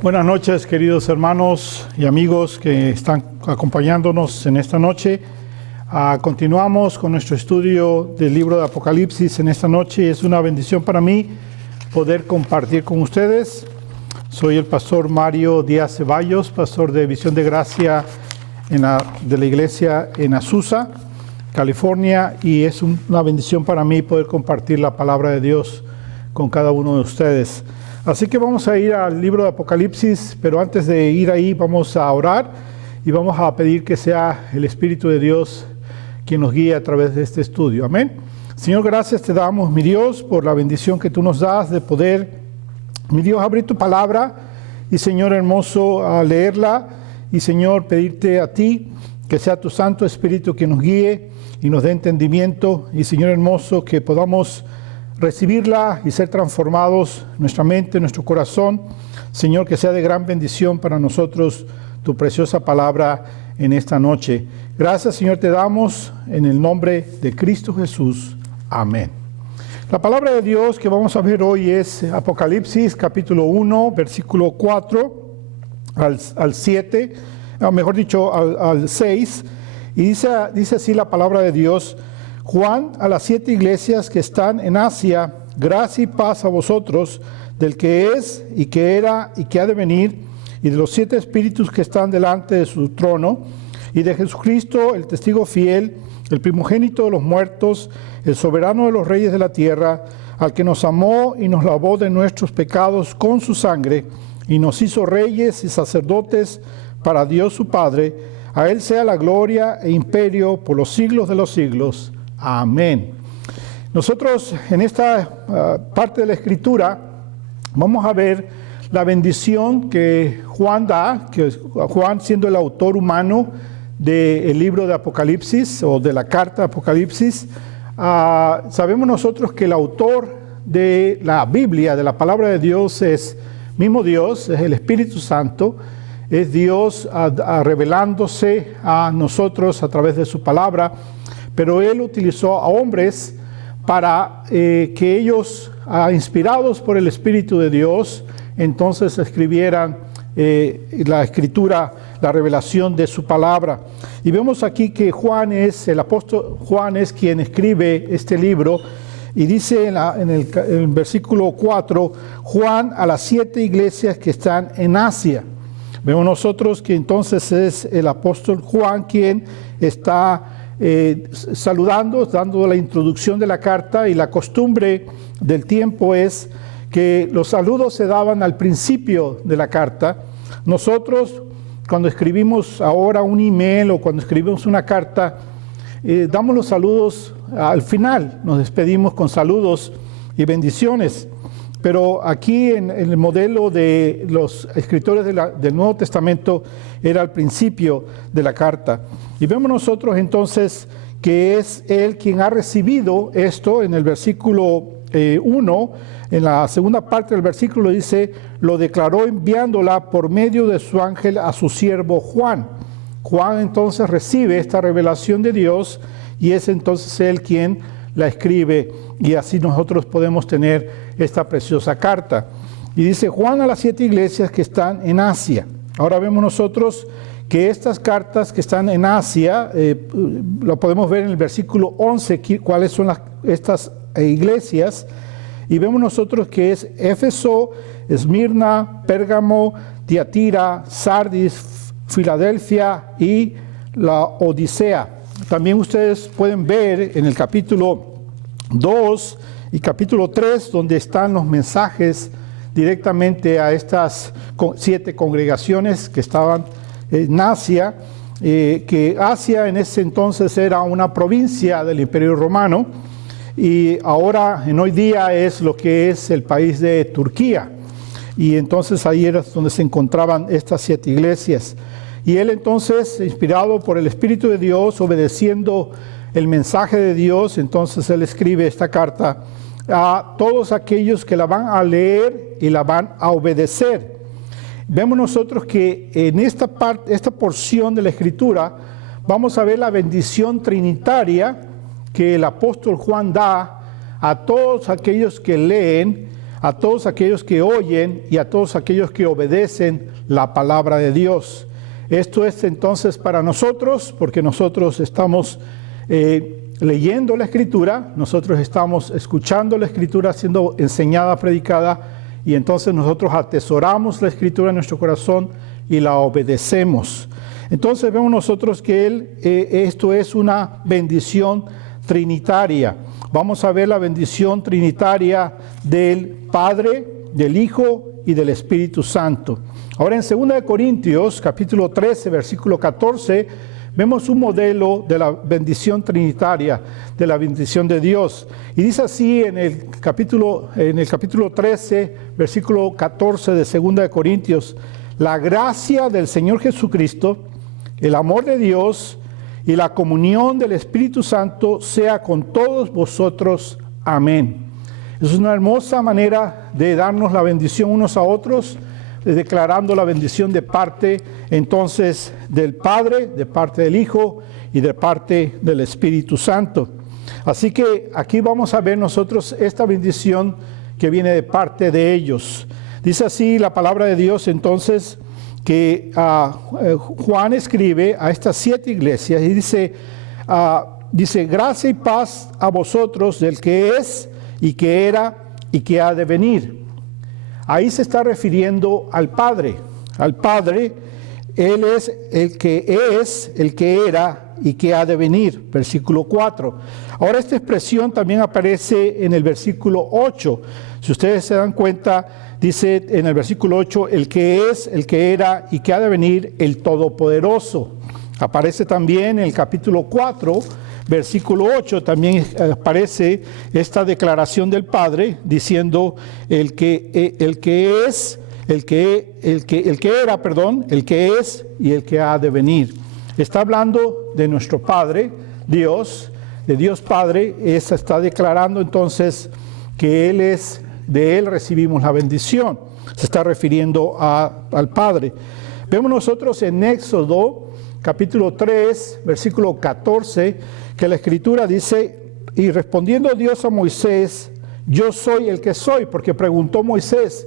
Buenas noches, queridos hermanos y amigos que están acompañándonos en esta noche. Continuamos con nuestro estudio del libro de Apocalipsis en esta noche. Es una bendición para mí poder compartir con ustedes. Soy el pastor Mario Díaz Ceballos, pastor de Visión de Gracia de la iglesia en Azusa, California, y es una bendición para mí poder compartir la palabra de Dios con cada uno de ustedes. Así que vamos a ir al libro de Apocalipsis, pero antes de ir ahí vamos a orar y vamos a pedir que sea el Espíritu de Dios quien nos guíe a través de este estudio. Amén. Señor, gracias te damos, mi Dios, por la bendición que tú nos das de poder, mi Dios, abrir tu palabra y, Señor hermoso, a leerla y, Señor, pedirte a ti que sea tu Santo Espíritu quien nos guíe y nos dé entendimiento y, Señor hermoso, que podamos recibirla y ser transformados, nuestra mente, nuestro corazón. Señor, que sea de gran bendición para nosotros tu preciosa palabra en esta noche. Gracias, Señor, te damos en el nombre de Cristo Jesús. Amén. La palabra de Dios que vamos a ver hoy es Apocalipsis capítulo 1, versículo 4 al 7, mejor dicho, al 6, y dice así la palabra de Dios: Juan, a las 7 iglesias que están en Asia, gracia y paz a vosotros, del que es, y que era, y que ha de venir, y de los 7 espíritus que están delante de su trono, y de Jesucristo, el testigo fiel, el primogénito de los muertos, el soberano de los reyes de la tierra, al que nos amó y nos lavó de nuestros pecados con su sangre, y nos hizo reyes y sacerdotes para Dios su Padre. A él sea la gloria e imperio por los siglos de los siglos. Amén. Nosotros en esta parte de la Escritura vamos a ver la bendición que Juan da, que Juan, siendo el autor humano del libro de Apocalipsis o de la carta de Apocalipsis, sabemos nosotros que el autor de la Biblia, de la palabra de Dios, es mismo Dios, es el Espíritu Santo, es Dios revelándose a nosotros a través de su palabra. Pero él utilizó a hombres para que ellos, inspirados por el Espíritu de Dios, entonces escribieran la Escritura, la revelación de su palabra. Y vemos aquí que el apóstol Juan es quien escribe este libro, y dice en el versículo 4, Juan a las 7 iglesias que están en Asia. Vemos nosotros que entonces es el apóstol Juan quien está saludando, dando la introducción de la carta, y la costumbre del tiempo es que los saludos se daban al principio de la carta. Nosotros, cuando escribimos ahora un email o cuando escribimos una carta, damos los saludos al final, nos despedimos con saludos y bendiciones. Pero aquí en el modelo de los escritores del Nuevo Testamento era al principio de la carta. Y vemos nosotros entonces que es él quien ha recibido esto. En el versículo 1, en la segunda parte del versículo dice, lo declaró enviándola por medio de su ángel a su siervo Juan. Juan entonces recibe esta revelación de Dios y es entonces él quien la escribe, y así nosotros podemos tener esta preciosa carta. Y dice Juan a las 7 iglesias que están en Asia. Ahora vemos nosotros que estas cartas que están en Asia, lo podemos ver en el versículo 11, cuáles son estas iglesias, y vemos nosotros que es Éfeso, Esmirna, Pérgamo, Tiatira, Sardis, Filadelfia y la Odisea. También ustedes pueden ver en el capítulo 2 y capítulo 3, donde están los mensajes directamente a estas 7 congregaciones que estaban en Asia, que Asia en ese entonces era una provincia del Imperio Romano, y ahora en hoy día es lo que es el país de Turquía. Y entonces ahí era donde se encontraban estas 7 iglesias. Y él entonces, inspirado por el Espíritu de Dios, obedeciendo el mensaje de Dios, entonces él escribe esta carta a todos aquellos que la van a leer y la van a obedecer. Vemos nosotros que en esta porción de la Escritura, vamos a ver la bendición trinitaria que el apóstol Juan da a todos aquellos que leen, a todos aquellos que oyen y a todos aquellos que obedecen la palabra de Dios. Esto es entonces para nosotros, porque nosotros estamos leyendo la Escritura, nosotros estamos escuchando la Escritura siendo enseñada, predicada, y entonces nosotros atesoramos la Escritura en nuestro corazón y la obedecemos. Entonces vemos nosotros que esto es una bendición trinitaria. Vamos a ver la bendición trinitaria del Padre, del Hijo y del Espíritu Santo. Ahora en 2 Corintios, capítulo 13, versículo 14, vemos un modelo de la bendición trinitaria, de la bendición de Dios. Y dice así en el capítulo 13, versículo 14 de 2 Corintios: la gracia del Señor Jesucristo, el amor de Dios y la comunión del Espíritu Santo sea con todos vosotros. Amén. Es una hermosa manera de darnos la bendición unos a otros, declarando la bendición de parte entonces del Padre, de parte del Hijo y de parte del Espíritu Santo. Así que aquí vamos a ver nosotros esta bendición que viene de parte de ellos. Dice así la palabra de Dios entonces, que Juan escribe a estas 7 iglesias y dice: gracia y paz a vosotros del que es y que era y que ha de venir. Ahí se está refiriendo al Padre. Al Padre, Él es, el que era y que ha de venir. Versículo 4. Ahora esta expresión también aparece en el versículo 8. Si ustedes se dan cuenta, dice en el versículo 8, el que es, el que era y que ha de venir, el Todopoderoso. Aparece también en el capítulo 4, versículo 8, también aparece esta declaración del Padre diciendo el que es, el que era, el que es y el que ha de venir. Está hablando de nuestro Padre, Dios, de Dios Padre. Está declarando entonces que Él es, de Él recibimos la bendición. Se está refiriendo al Padre. Vemos nosotros en Éxodo, capítulo 3, versículo 14, que la Escritura dice: y respondiendo Dios a Moisés, yo soy el que soy, porque preguntó Moisés,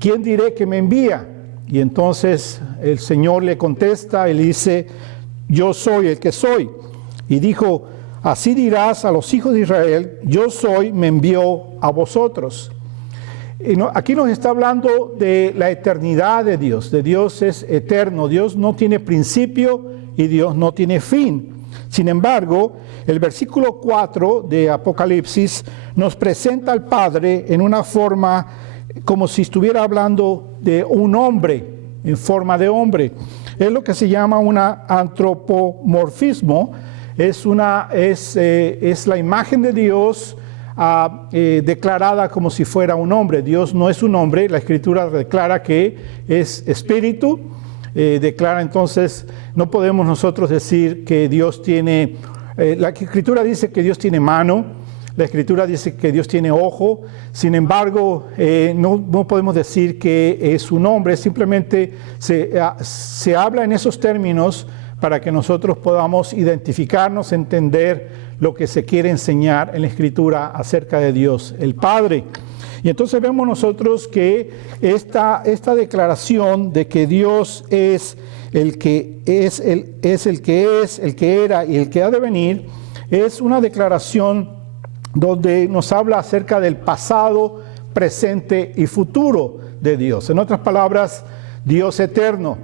¿quién diré que me envía? Y entonces el Señor le contesta y le dice: yo soy el que soy. Y dijo: así dirás a los hijos de Israel, yo soy, me envió a vosotros. Aquí nos está hablando de la eternidad de Dios. De Dios es eterno. Dios no tiene principio y Dios no tiene fin. Sin embargo, el versículo 4 de Apocalipsis nos presenta al Padre en una forma como si estuviera hablando de un hombre, en forma de hombre. Es lo que se llama un antropomorfismo. Es la imagen de Dios declarada como si fuera un hombre. Dios no es un hombre. La Escritura declara que es espíritu. Declara entonces, no podemos nosotros decir que Dios tiene, la Escritura dice que Dios tiene mano, la Escritura dice que Dios tiene ojo. Sin embargo, no podemos decir que es un hombre. Simplemente se habla en esos términos para que nosotros podamos identificarnos, entender lo que se quiere enseñar en la Escritura acerca de Dios, el Padre. Y entonces vemos nosotros que esta declaración de que Dios es el que es, el que era y el que ha de venir, es una declaración donde nos habla acerca del pasado, presente y futuro de Dios. En otras palabras, Dios eterno.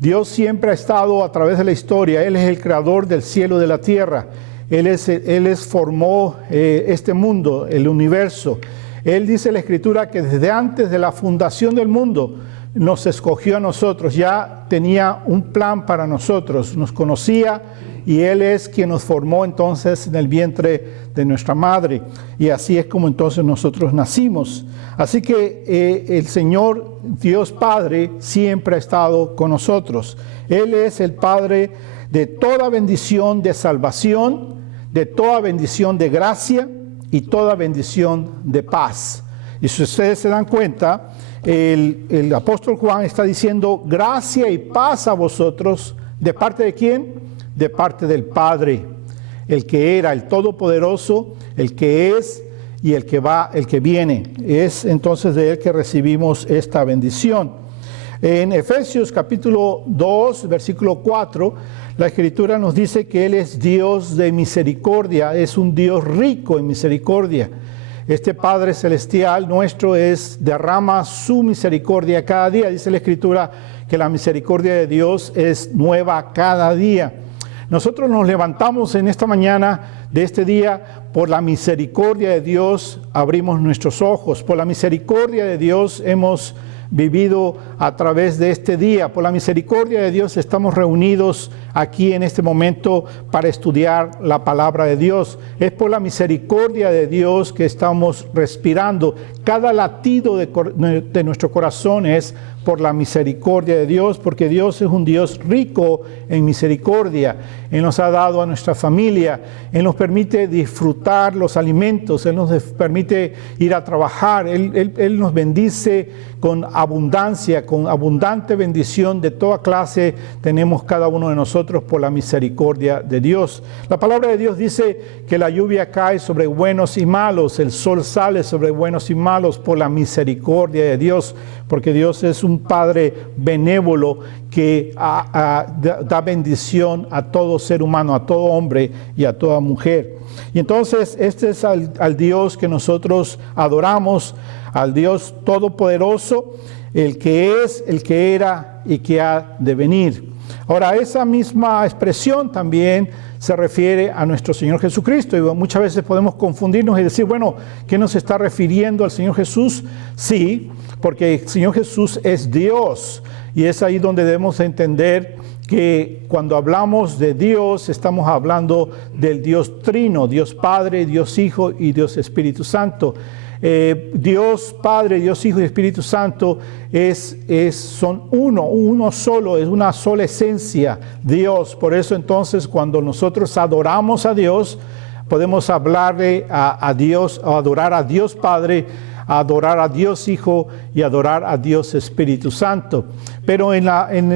Dios siempre ha estado a través de la historia. Él es el creador del cielo y de la tierra. Él formó este mundo, el universo. Él dice en la Escritura que desde antes de la fundación del mundo nos escogió a nosotros, ya tenía un plan para nosotros, nos conocía y Él es quien nos formó entonces en el vientre de nuestra madre. Y así es como entonces nosotros nacimos. Así que el Señor Dios Padre siempre ha estado con nosotros. Él es el Padre de toda bendición de salvación, de toda bendición de gracia y toda bendición de paz. Y si ustedes se dan cuenta, el apóstol Juan está diciendo gracia y paz a vosotros. ¿De parte de quién? De parte del Padre, el que era el Todopoderoso, el que es y el que va, el que viene. Es entonces de Él que recibimos esta bendición. En Efesios capítulo 2, versículo 4, la Escritura nos dice que Él es Dios de misericordia, es un Dios rico en misericordia. Este Padre Celestial nuestro derrama su misericordia cada día. Dice la Escritura que la misericordia de Dios es nueva cada día. Nosotros nos levantamos en esta mañana de este día, por la misericordia de Dios abrimos nuestros ojos, por la misericordia de Dios hemos vivido a través de este día. Por la misericordia de Dios estamos reunidos aquí en este momento para estudiar la palabra de Dios. Es por la misericordia de Dios que estamos respirando. Cada latido de nuestro corazón es por la misericordia de Dios, porque Dios es un Dios rico en misericordia. Él nos ha dado a nuestra familia, Él nos permite disfrutar los alimentos, Él nos permite ir a trabajar, Él nos bendice con abundancia, con abundante bendición de toda clase tenemos cada uno de nosotros por la misericordia de Dios. La palabra de Dios dice que la lluvia cae sobre buenos y malos, el sol sale sobre buenos y malos por la misericordia de Dios, porque Dios es un Padre benévolo que da bendición a todo ser humano, a todo hombre y a toda mujer. Y entonces este es al Dios que nosotros adoramos, al Dios todopoderoso, el que es, el que era y que ha de venir. Ahora, esa misma expresión también se refiere a nuestro Señor Jesucristo. Y muchas veces podemos confundirnos y decir, bueno, ¿qué nos está refiriendo al Señor Jesús? Sí, porque el Señor Jesús es Dios. Y es ahí donde debemos entender que cuando hablamos de Dios, estamos hablando del Dios Trino, Dios Padre, Dios Hijo y Dios Espíritu Santo. Dios Padre, Dios Hijo y Espíritu Santo son uno solo, es una sola esencia, Dios. Por eso entonces cuando nosotros adoramos a Dios, podemos hablarle a Dios, o adorar a Dios Padre, adorar a Dios Hijo y adorar a Dios Espíritu Santo. Pero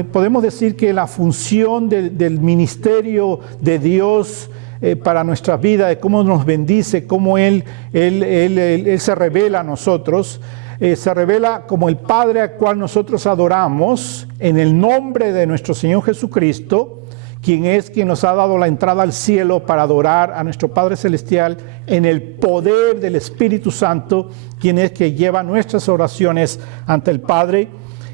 podemos decir que la función del ministerio de Dios para nuestra vida, de cómo nos bendice, cómo Él se revela a nosotros, se revela como el Padre al cual nosotros adoramos en el nombre de nuestro Señor Jesucristo, quien nos ha dado la entrada al cielo para adorar a nuestro Padre Celestial en el poder del Espíritu Santo, quien es que lleva nuestras oraciones ante el Padre.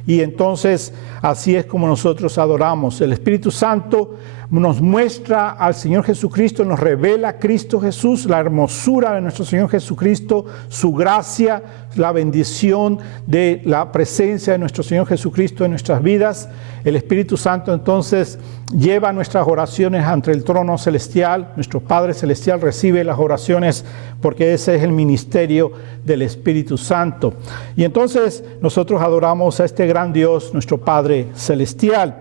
Y entonces así es como nosotros adoramos. El Espíritu Santo nos muestra al Señor Jesucristo, nos revela a Cristo Jesús, la hermosura de nuestro Señor Jesucristo, su gracia, la bendición de la presencia de nuestro Señor Jesucristo en nuestras vidas. El Espíritu Santo entonces lleva nuestras oraciones ante el trono celestial. Nuestro Padre Celestial recibe las oraciones porque ese es el ministerio del Espíritu Santo. Y entonces nosotros adoramos a este gran Dios, nuestro Padre Celestial.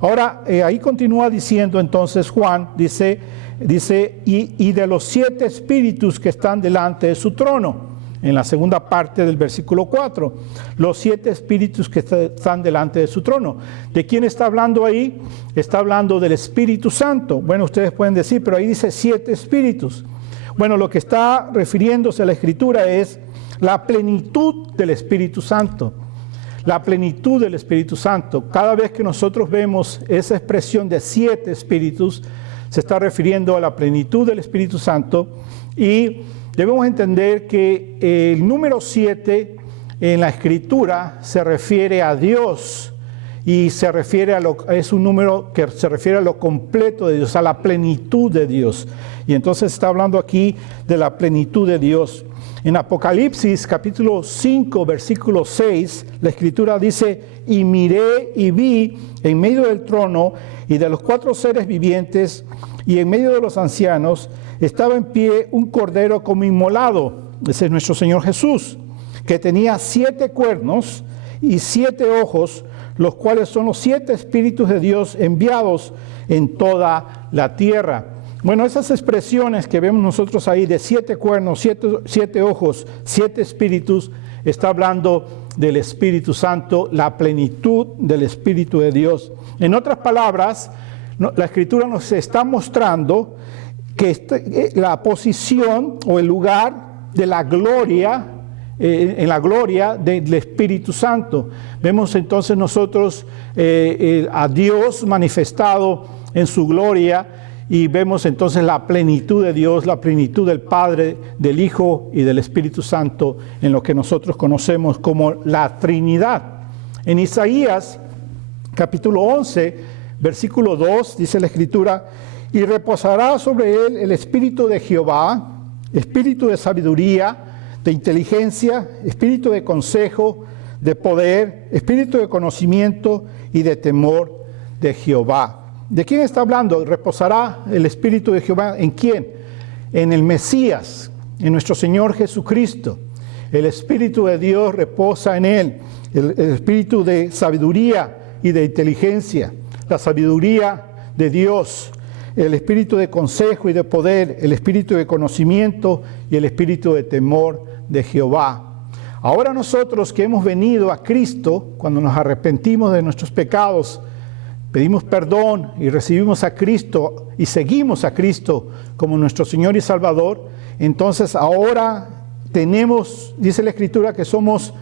Ahora, ahí continúa diciendo entonces Juan, dice y de los 7 espíritus que están delante de su trono. En la segunda parte del versículo 4, los 7 espíritus que están delante de su trono. ¿De quién está hablando ahí? Está hablando del Espíritu Santo. Bueno, ustedes pueden decir, pero ahí dice 7 espíritus. Bueno, lo que está refiriéndose a la Escritura es la plenitud del Espíritu Santo. La plenitud del Espíritu Santo. Cada vez que nosotros vemos esa expresión de 7 espíritus, se está refiriendo a la plenitud del Espíritu Santo. Y debemos entender que el número 7 en la Escritura se refiere a Dios y es un número que se refiere a lo completo de Dios, a la plenitud de Dios. Y entonces está hablando aquí de la plenitud de Dios. En Apocalipsis capítulo 5 versículo 6, la Escritura dice, y miré y vi en medio del trono y de los 4 seres vivientes y en medio de los ancianos, estaba en pie un cordero como inmolado, ese es nuestro Señor Jesús, que tenía 7 cuernos y 7 ojos, los cuales son los 7 espíritus de Dios enviados en toda la tierra. Bueno, esas expresiones que vemos nosotros ahí de 7 cuernos, 7 ojos, 7 espíritus, está hablando del Espíritu Santo, la plenitud del Espíritu de Dios. En otras palabras, la Escritura nos está mostrando que la posición o el lugar de la gloria, en la gloria del Espíritu Santo. Vemos entonces nosotros a Dios manifestado en su gloria, y vemos entonces la plenitud de Dios, la plenitud del Padre, del Hijo y del Espíritu Santo en lo que nosotros conocemos como la Trinidad. En Isaías capítulo 11, versículo 2, dice la Escritura: y reposará sobre él el Espíritu de Jehová, Espíritu de sabiduría, de inteligencia, Espíritu de consejo, de poder, Espíritu de conocimiento y de temor de Jehová. ¿De quién está hablando? Reposará el Espíritu de Jehová. ¿En quién? En el Mesías, en nuestro Señor Jesucristo. El Espíritu de Dios reposa en él. El Espíritu de sabiduría y de inteligencia. La sabiduría de Dios. El Espíritu de consejo y de poder. El Espíritu de conocimiento y el Espíritu de temor de Jehová. Ahora nosotros que hemos venido a Cristo, cuando nos arrepentimos de nuestros pecados, pedimos perdón y recibimos a Cristo y seguimos a Cristo como nuestro Señor y Salvador, entonces ahora tenemos, dice la Escritura, que somos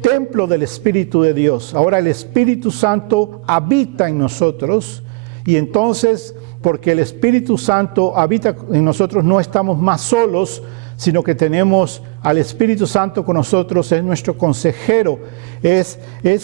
templo del Espíritu de Dios. Ahora el Espíritu Santo habita en nosotros, y entonces, porque el Espíritu Santo habita en nosotros, no estamos más solos, sino que tenemos al Espíritu Santo con nosotros, es nuestro consejero, es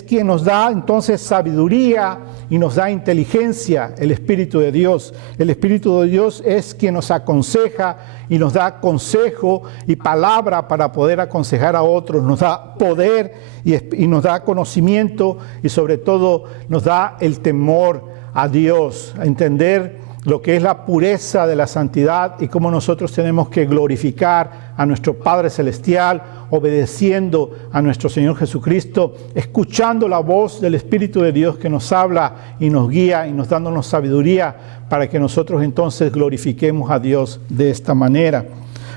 quien nos da entonces sabiduría y nos da inteligencia, el Espíritu de Dios. El Espíritu de Dios es quien nos aconseja y nos da consejo y palabra para poder aconsejar a otros, nos da poder y nos da conocimiento, y sobre todo nos da el temor a Dios, a entender lo que es la pureza de la santidad y cómo nosotros tenemos que glorificar a nuestro Padre Celestial, obedeciendo a nuestro Señor Jesucristo, escuchando la voz del Espíritu de Dios que nos habla y nos guía y nos dándonos sabiduría para que nosotros entonces glorifiquemos a Dios de esta manera.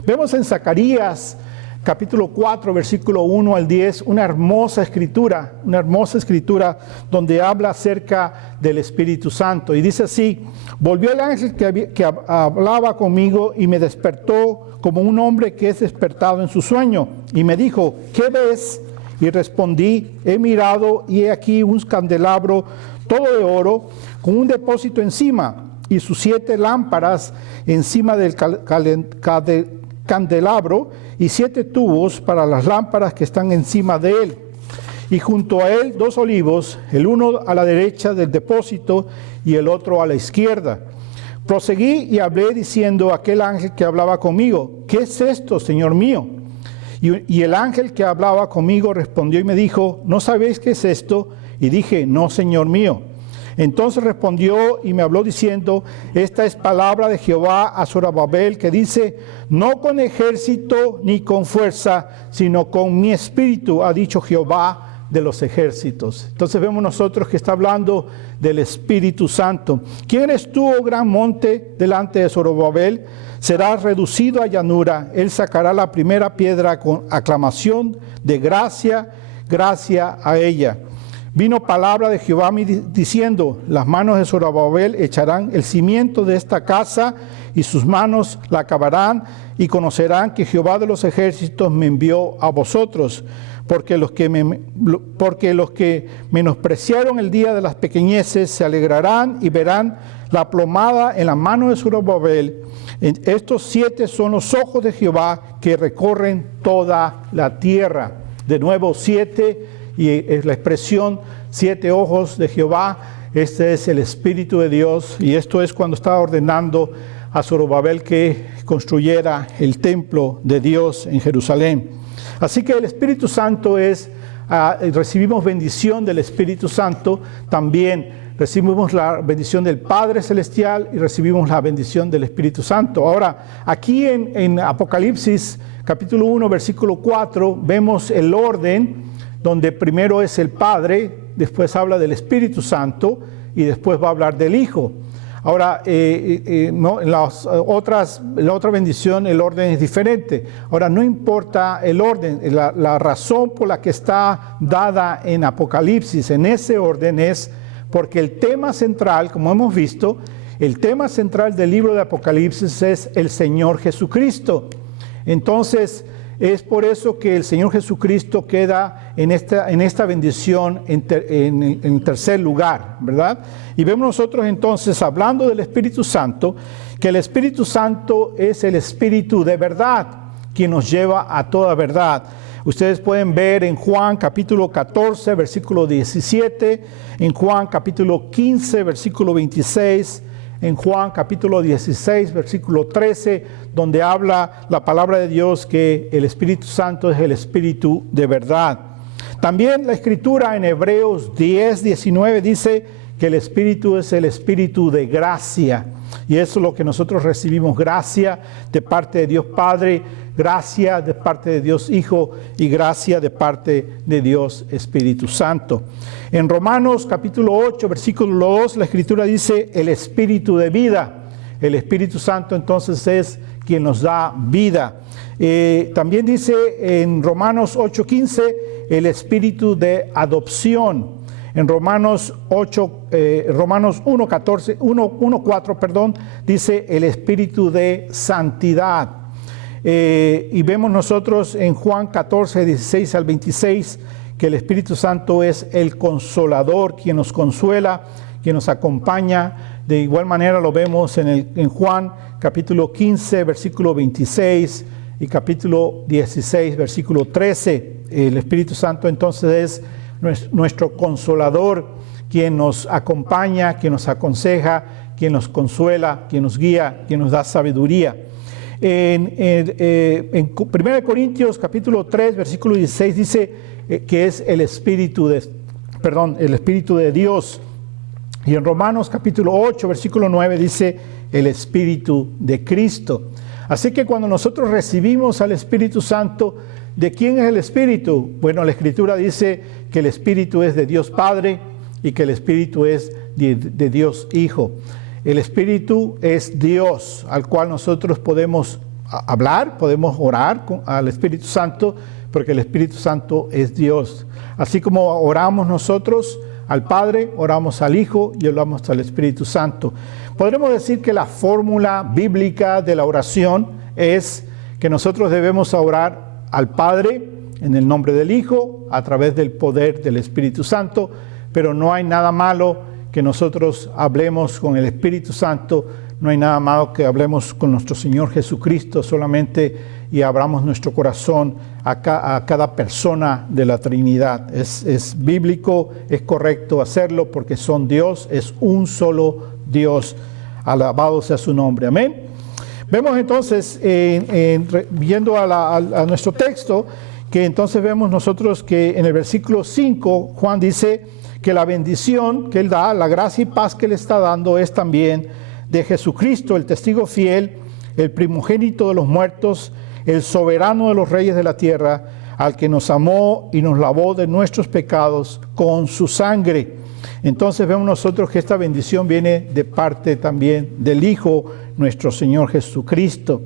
Vemos en Zacarías capítulo 4, versículo 1 al 10, una hermosa escritura donde habla acerca del Espíritu Santo. Y dice así: volvió el ángel que hablaba conmigo y me despertó como un hombre que es despertado en su sueño. Y me dijo: ¿qué ves? Y respondí: he mirado y he aquí un candelabro todo de oro con un depósito encima y sus 7 lámparas encima del candelabro, y 7 tubos para las lámparas que están encima de él. Y junto a él 2 olivos, el uno a la derecha del depósito y el otro a la izquierda. Proseguí y hablé diciendo a aquel ángel que hablaba conmigo: ¿qué es esto, Señor mío? Y el ángel que hablaba conmigo respondió y me dijo: ¿no sabéis qué es esto? Y dije: no, Señor mío. Entonces respondió y me habló diciendo: esta es palabra de Jehová a Zorobabel, que dice: no con ejército ni con fuerza, sino con mi espíritu, ha dicho Jehová de los ejércitos. Entonces vemos nosotros que está hablando del Espíritu Santo. ¿Quién eres tú, oh gran monte, delante de Zorobabel? Serás reducido a llanura. Él sacará la primera piedra con aclamación de gracia, gracia a ella. Vino palabra de Jehová diciendo: las manos de Zorobabel echarán el cimiento de esta casa, y sus manos la acabarán, y conocerán que Jehová de los ejércitos me envió a vosotros. Porque los que menospreciaron el día de las pequeñeces se alegrarán y verán la plomada en la mano de Zorobabel. Estos 7 son los ojos de Jehová que recorren toda la tierra. De nuevo 7, y es la expresión 7 ojos de Jehová. Este es el Espíritu de Dios, y esto es cuando estaba ordenando a Zorobabel que construyera el templo de Dios en Jerusalén. Así que el Espíritu Santo recibimos bendición del Espíritu Santo, también recibimos la bendición del Padre Celestial y recibimos la bendición del Espíritu Santo. Ahora, aquí en Apocalipsis capítulo 1, versículo 4, vemos el orden donde primero es el Padre, después habla del Espíritu Santo y después va a hablar del Hijo. Ahora, en la otra bendición el orden es diferente. Ahora, no importa el orden, la razón por la que está dada en Apocalipsis, en ese orden, es porque el tema central, como hemos visto, el tema central del libro de Apocalipsis es el Señor Jesucristo. Entonces, es por eso que el Señor Jesucristo queda en esta bendición en tercer lugar, ¿verdad? Y vemos nosotros entonces, hablando del Espíritu Santo, que el Espíritu Santo es el Espíritu de verdad, quien nos lleva a toda verdad. Ustedes pueden ver en Juan capítulo 14, versículo 17, en Juan capítulo 15, versículo 26, en Juan capítulo 16, versículo 13, donde habla la palabra de Dios que el Espíritu Santo es el Espíritu de verdad. También la Escritura en Hebreos 10, 19 dice que el Espíritu es el Espíritu de gracia. Y eso es lo que nosotros recibimos, gracia de parte de Dios Padre, gracia de parte de Dios Hijo y gracia de parte de Dios Espíritu Santo. En Romanos capítulo 8, versículo 2, la Escritura dice el Espíritu de vida. El Espíritu Santo entonces es quien nos da vida. También dice en Romanos 8:15 el Espíritu de adopción. En Romanos 1:4, dice el Espíritu de santidad. Y vemos nosotros en Juan 14, 16 al 26, que el Espíritu Santo es el consolador, quien nos consuela, quien nos acompaña. De igual manera lo vemos en Juan capítulo 15, versículo 26 y capítulo 16, versículo 13. El Espíritu Santo entonces es nuestro consolador, quien nos acompaña, quien nos aconseja, quien nos consuela, quien nos guía, quien nos da sabiduría. En 1 Corintios capítulo 3, versículo 16 dice que es el Espíritu de Dios. Y en Romanos capítulo 8, versículo 9 dice el Espíritu de Cristo. Así que cuando nosotros recibimos al Espíritu Santo, ¿de quién es el Espíritu? Bueno, la Escritura dice que el Espíritu es de Dios Padre y que el Espíritu es de Dios Hijo. El Espíritu es Dios, al cual nosotros podemos hablar, podemos orar al Espíritu Santo, porque el Espíritu Santo es Dios. Así como oramos nosotros al Padre, oramos al Hijo y oramos al Espíritu Santo. Podremos decir que la fórmula bíblica de la oración es que nosotros debemos orar al Padre en el nombre del Hijo, a través del poder del Espíritu Santo, pero no hay nada malo que nosotros hablemos con el Espíritu Santo, no hay nada malo que hablemos con nuestro Señor Jesucristo solamente y abramos nuestro corazón a cada persona de la Trinidad. Es bíblico, es correcto hacerlo porque son Dios, es un solo Dios, alabado sea su nombre, amén. Vemos entonces, viendo a nuestro texto, que entonces vemos nosotros que en el versículo 5, Juan dice que la bendición que Él da, la gracia y paz que Él está dando es también de Jesucristo, el testigo fiel, el primogénito de los muertos, el soberano de los reyes de la tierra, al que nos amó y nos lavó de nuestros pecados con su sangre. Entonces vemos nosotros que esta bendición viene de parte también del Hijo, nuestro Señor Jesucristo.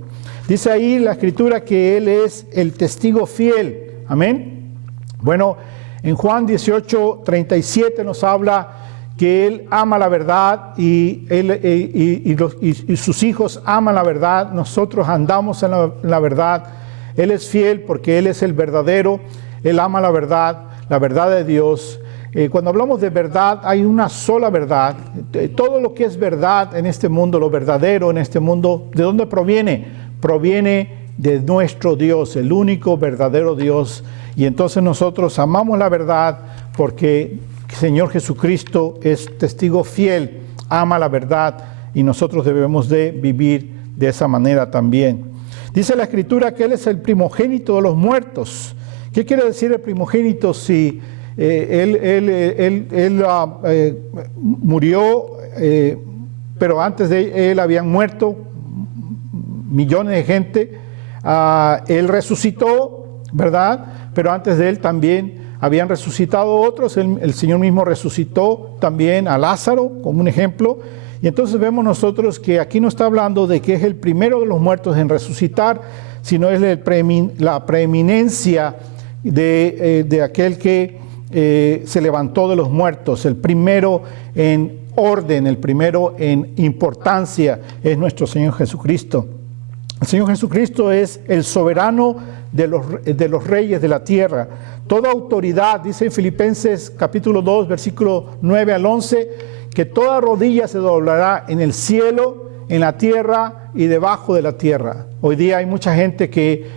Dice ahí la Escritura que Él es el testigo fiel. Amén. Bueno, en Juan 18:37 nos habla que Él ama la verdad y sus hijos aman la verdad. Nosotros andamos en la verdad. Él es fiel porque Él es el verdadero. Él ama la verdad de Dios. Cuando hablamos de verdad, hay una sola verdad. Todo lo que es verdad en este mundo, lo verdadero en este mundo, ¿de dónde proviene? Proviene de nuestro Dios, el único verdadero Dios. Y entonces nosotros amamos la verdad porque el Señor Jesucristo es testigo fiel, ama la verdad y nosotros debemos de vivir de esa manera también. Dice la Escritura que Él es el primogénito de los muertos. ¿Qué quiere decir el primogénito si él murió, pero antes de Él habían muerto millones de gente? Él resucitó, ¿verdad? Pero antes de Él también habían resucitado otros. El Señor mismo resucitó también a Lázaro, como un ejemplo. Y entonces vemos nosotros que aquí no está hablando de que es el primero de los muertos en resucitar, sino es la preeminencia de aquel que se levantó de los muertos. El primero en orden, el primero en importancia es nuestro Señor Jesucristo. El Señor Jesucristo es el soberano de los reyes de la tierra. Toda autoridad, dice en Filipenses capítulo 2, versículo 9 al 11, que toda rodilla se doblará en el cielo, en la tierra y debajo de la tierra. Hoy día hay mucha gente que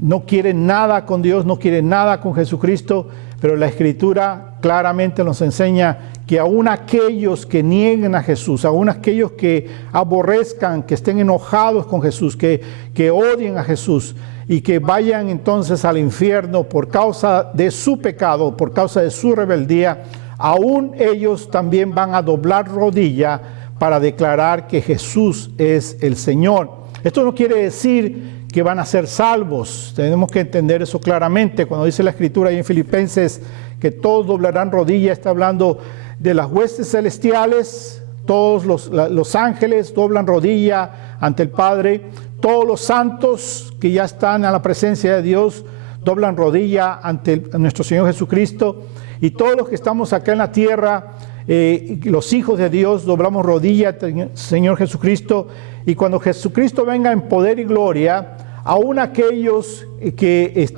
no quiere nada con Dios, no quiere nada con Jesucristo, pero la Escritura claramente nos enseña que aún aquellos que nieguen a Jesús, aún aquellos que aborrezcan, que estén enojados con Jesús, que odien a Jesús y que vayan entonces al infierno por causa de su pecado, por causa de su rebeldía, aún ellos también van a doblar rodilla para declarar que Jesús es el Señor. Esto no quiere decir que van a ser salvos. Tenemos que entender eso claramente. Cuando dice la Escritura ahí en Filipenses que todos doblarán rodilla, está hablando de las huestes celestiales, todos los ángeles doblan rodilla ante el Padre, todos los santos que ya están a la presencia de Dios doblan rodilla ante nuestro Señor Jesucristo, y todos los que estamos acá en la tierra, los hijos de Dios, doblamos rodilla ante Señor Jesucristo. Y cuando Jesucristo venga en poder y gloria, aún aquellos que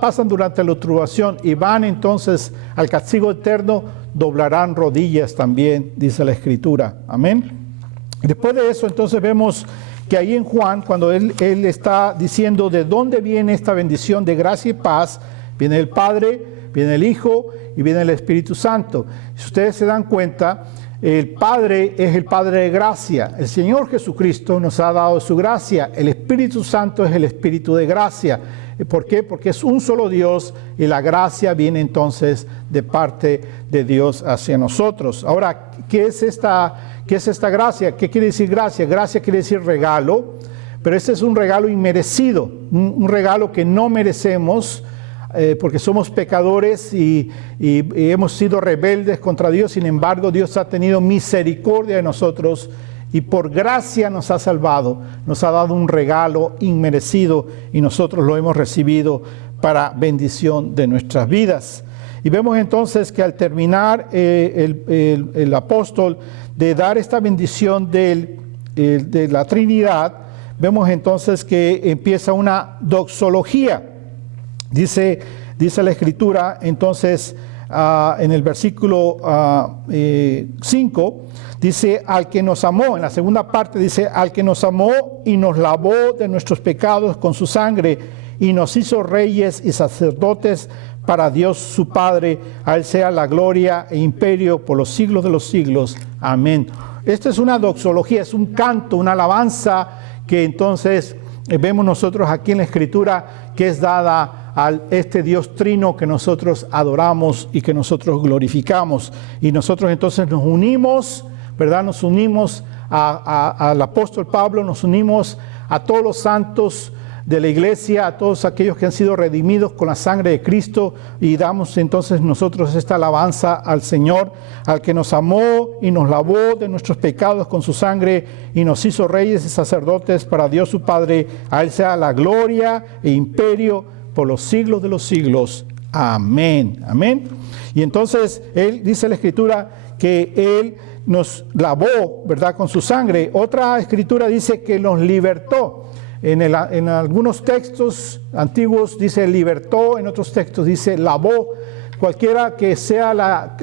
pasan durante la tribulación y van entonces al castigo eterno, doblarán rodillas también, dice la Escritura. Amén. Después de eso, entonces vemos que ahí en Juan, cuando él está diciendo de dónde viene esta bendición de gracia y paz, viene el Padre, viene el Hijo y viene el Espíritu Santo. Si ustedes se dan cuenta, el Padre es el Padre de gracia. El Señor Jesucristo nos ha dado su gracia. El Espíritu Santo es el Espíritu de gracia. ¿Por qué? Porque es un solo Dios y la gracia viene entonces de parte de Dios hacia nosotros. Ahora, ¿qué es esta gracia? ¿Qué quiere decir gracia? Gracia quiere decir regalo, pero este es un regalo inmerecido, un regalo que no merecemos, porque somos pecadores y hemos sido rebeldes contra Dios. Sin embargo, Dios ha tenido misericordia de nosotros y por gracia nos ha salvado, nos ha dado un regalo inmerecido y nosotros lo hemos recibido para bendición de nuestras vidas. Y vemos entonces que al terminar el apóstol de dar esta bendición de la Trinidad, vemos entonces que empieza una doxología. Dice la Escritura, entonces, en el versículo 5, dice, al que nos amó, en la segunda parte dice, al que nos amó y nos lavó de nuestros pecados con su sangre y nos hizo reyes y sacerdotes para Dios su Padre, a Él sea la gloria e imperio por los siglos de los siglos. Amén. Esta es una doxología, es un canto, una alabanza que entonces vemos nosotros aquí en la Escritura, que es dada a este Dios trino que nosotros adoramos y que nosotros glorificamos. Y nosotros entonces nos unimos, ¿verdad? Nos unimos al apóstol Pablo, nos unimos a todos los santos de la iglesia, a todos aquellos que han sido redimidos con la sangre de Cristo, y damos entonces nosotros esta alabanza al Señor, al que nos amó y nos lavó de nuestros pecados con su sangre y nos hizo reyes y sacerdotes para Dios su Padre. A Él sea la gloria e imperio por los siglos de los siglos. Amén. Amén. Y entonces Él dice la Escritura que Él nos lavó, ¿verdad?, con su sangre. Otra Escritura dice que nos libertó. En algunos textos antiguos dice libertó, en otros textos dice lavó. Cualquiera que sea la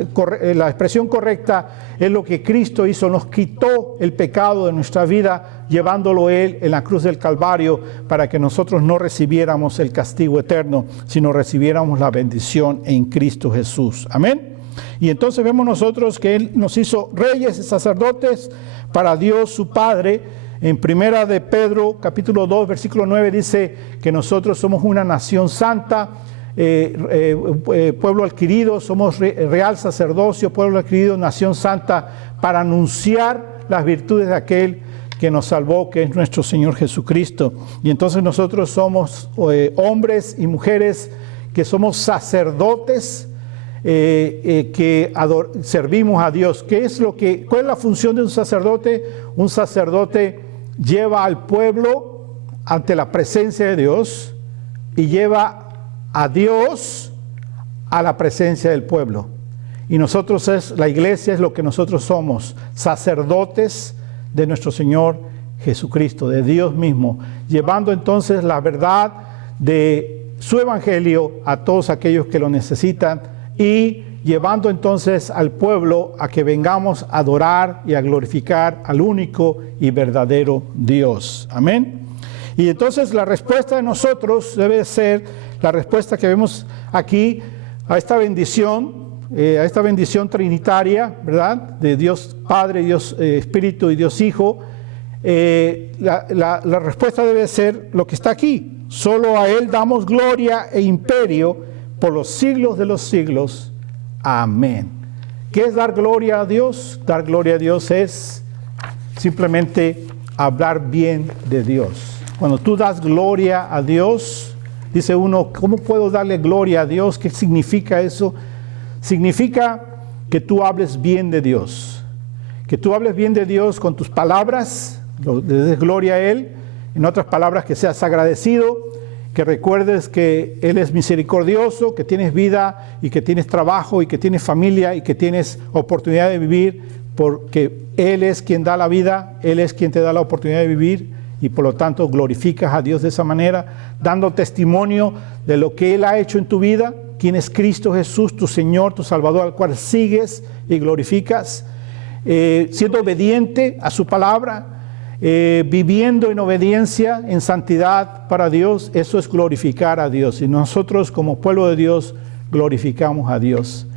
expresión correcta, es lo que Cristo hizo, nos quitó el pecado de nuestra vida, llevándolo Él en la cruz del Calvario, para que nosotros no recibiéramos el castigo eterno, sino recibiéramos la bendición en Cristo Jesús. Amén. Y entonces vemos nosotros que Él nos hizo reyes y sacerdotes para Dios su Padre. En primera de Pedro, capítulo 2, versículo 9, dice que nosotros somos una nación santa, pueblo adquirido, somos real sacerdocio, pueblo adquirido, nación santa, para anunciar las virtudes de aquel que nos salvó, que es nuestro Señor Jesucristo. Y entonces nosotros somos hombres y mujeres que somos sacerdotes, que servimos a Dios. ¿Cuál es la función de un sacerdote? Un sacerdote lleva al pueblo ante la presencia de Dios y lleva a Dios a la presencia del pueblo. Y la iglesia es lo que nosotros somos, sacerdotes de nuestro Señor Jesucristo, de Dios mismo, llevando entonces la verdad de su evangelio a todos aquellos que lo necesitan y llevando entonces al pueblo a que vengamos a adorar y a glorificar al único y verdadero Dios. Amén. Y entonces la respuesta de nosotros debe ser la respuesta que vemos aquí a esta bendición trinitaria, ¿verdad? De Dios Padre, Dios Espíritu y Dios Hijo. La respuesta debe ser lo que está aquí. Solo a Él damos gloria e imperio por los siglos de los siglos. Amén. ¿Qué es dar gloria a Dios? Dar gloria a Dios es simplemente hablar bien de Dios. Cuando tú das gloria a Dios, dice uno, ¿cómo puedo darle gloria a Dios? ¿Qué significa eso? Significa que tú hables bien de Dios. Que tú hables bien de Dios con tus palabras, le des gloria a Él. En otras palabras, que seas agradecido, que recuerdes que Él es misericordioso, que tienes vida y que tienes trabajo y que tienes familia y que tienes oportunidad de vivir, porque Él es quien da la vida, Él es quien te da la oportunidad de vivir y por lo tanto glorificas a Dios de esa manera, dando testimonio de lo que Él ha hecho en tu vida, quién es Cristo Jesús, tu Señor, tu Salvador, al cual sigues y glorificas, siendo obediente a su palabra, viviendo en obediencia, en santidad para Dios. Eso es glorificar a Dios. Y nosotros como pueblo de Dios glorificamos a Dios.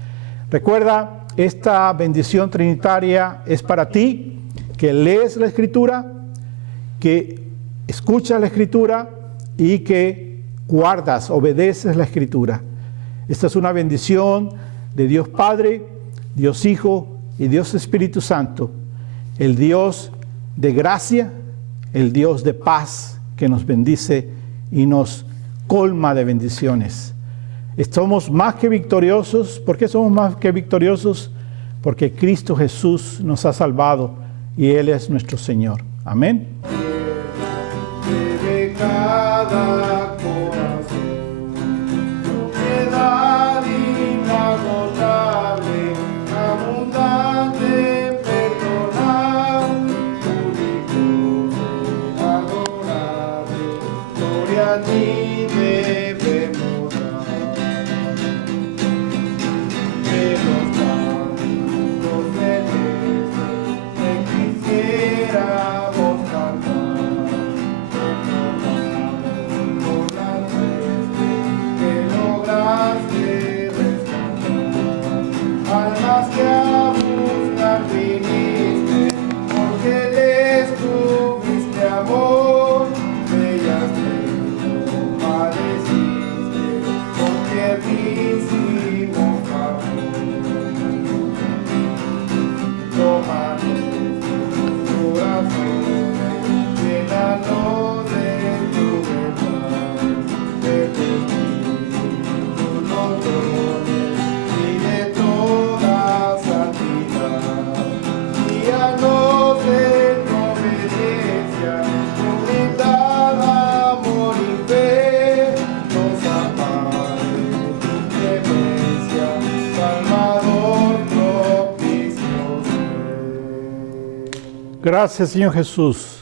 Recuerda, esta bendición trinitaria es para ti, que lees la Escritura, que escuchas la Escritura y que guardas, obedeces la Escritura. Esta es una bendición de Dios Padre, Dios Hijo y Dios Espíritu Santo, el Dios de gracia, el Dios de paz que nos bendice y nos colma de bendiciones. Somos más que victoriosos. ¿Por qué somos más que victoriosos? Porque Cristo Jesús nos ha salvado y Él es nuestro Señor. Amén. Gracias, Señor Jesús.